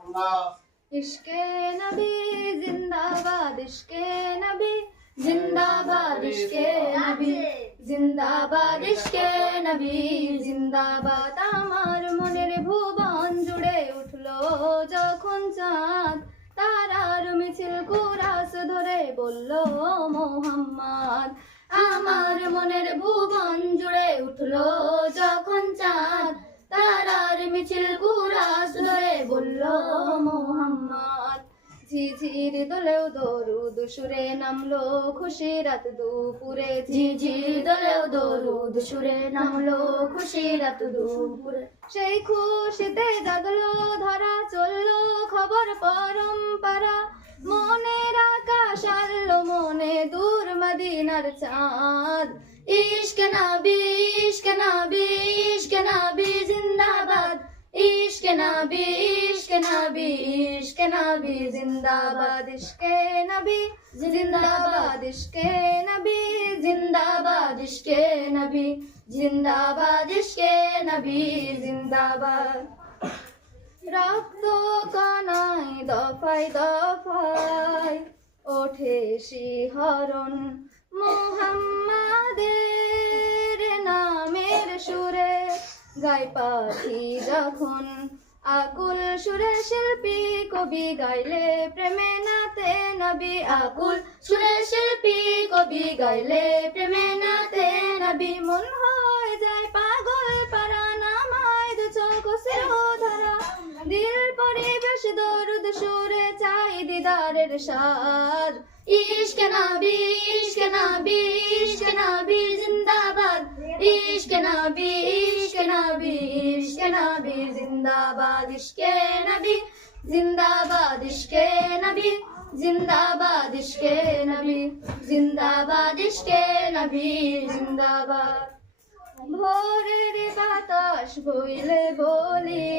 इश्के नबी जिंदाबाद, इश्के नबी जिंदाबाद, इश्के नबी जिंदाबाद, इश्के नबी जिंदाबाद। আমার মনের ভুবন জুড়ে উঠলো যখন চাঁদ, তারার মিছিল কুরাস ধরে বলল মোহাম্মদ। আমার মনের ভুবন জুড়ে উঠলো যখন চাঁদ, তারার মিছিল কুরাস ধরে বলল মোহাম্মদ। ঝিঝির দোলেও দরুদ সুরে নামলো খুশি রাত দুপুরে, ঝিঝির দোলেও দরুদ সুরে নামলো খুশি রাত দুপুরে। সেই খুশিতে জাগলো ধরা, চললো খবর পরম্পরা, মনের আকাশ আলো মনে দূর মদিনার চাঁদ। ইশকে নবী, ইশকে নবী, ইশকে নবী জিন্দাবাদ, ইশকে নবী, ইশকে নবী, ইশকে নবী জিন্দাবাদ, ইশকে নবী জিন্দাবাদ, ইশকে নবী জিন্দাবাদ, ইশকে নবী জিন্দাবাদ, ইশকে নবী জিন্দাবাদ। রক্ত কণায় দফায় দফায় ওঠে শিহরণ, মুহাম্মাদের নামের সুরে গায় পাখি যখন, আকুল সুরে শিল্পী কবি গাইলে প্রেমে নাতে নবী, আকুল সুরে শিল্পী কবি গাইলে প্রেমে নাতে নবী। মন হয়ে যায় পাগল পারা, নামায় দু চোখ ধারা, দিল পরিবেশ দরুদ সুরে চাই দিদারের স্বাদ। ইশকে নবী, ইশকে নবী, ইশকে নবী জিন্দাবাদ, ইশকে নবী, ইশকে নবী, ইশকে নবী জিন্দাবাদ, ইশকে নবী জিন্দাবাদ, ইশকে নবী জিন্দাবাদ, ইশকে নবী জিন্দাবাদ, ইশকে নবী জিন্দাবাদ। ভোরের বাতাস বইলে বলি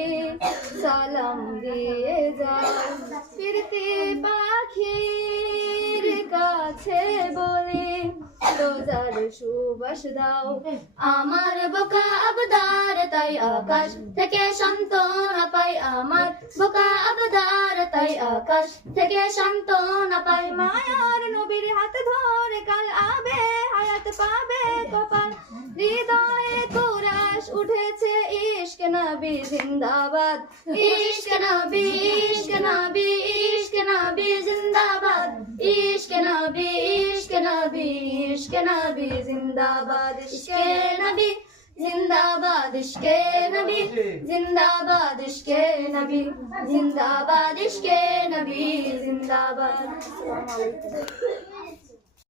সালাম দিয়ে যাও, ফিরতি পাখির কাছে বলি রোজার সুবাস দাও। আমার বোকা আবদার তাই আকাশ থেকে সান্ত্বনা পাই, আমার বোকা আবদার তাই আকাশ থেকে সান্ত্বনা পাই। মায়ার নবীর হাত ধরে কাল আবে হায়াত পাবে কপাল, হৃদয়ে কুরাশ উঠেছে ইশকে নবী জিন্দাবাদ, ইশকে নবী, ইশকে নবী, ইশকে নবী জিন্দাবাদ, ইশকে নবী, ইশকে নবী, ইশকে নবী জিন্দাবাদ, ইশকে নবী জিন্দাবাদ, ইশকে নবী জিন্দাবাদ, ইশকে নবী জিন্দাবাদ, ইশকে নবী জিন্দাবাদ। আসসালামু আলাইকুম।